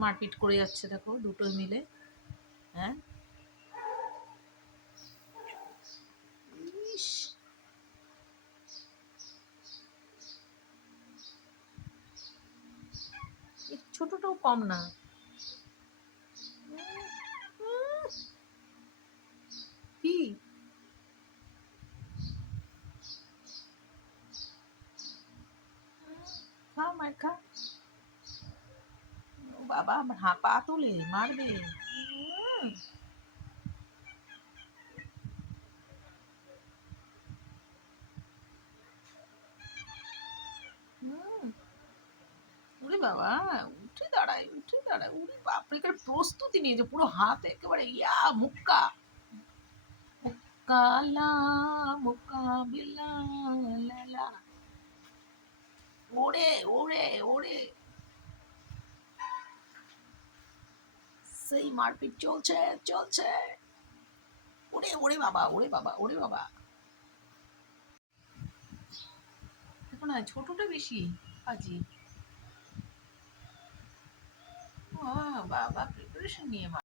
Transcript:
মারপিট করে যাচ্ছে দেখো দুটোই মিলে। হ্যাঁ? ছোটটাও কম না। কি? খা মার খা। ও বাবা আমার হা পা তোলে মারবে উম, হুম ওরে বাবা উঠে দাঁড়ায় উঠে দাঁড়ায় উরে বাপরে কার প্রস্তুতি নিয়েছে পুরো হাত একেবারে ইয়া মুক্কা মুক্কালা মুকাবিলা লালা ওরে ওরে ওরে সেই মারপিট চলছে চলছে। ওরে ওরে বাবা ওরে বাবা ওরে বাবা। দেখো না, ছোটটা বেশি আজি বাবা প্রিপারেশন নিয়ে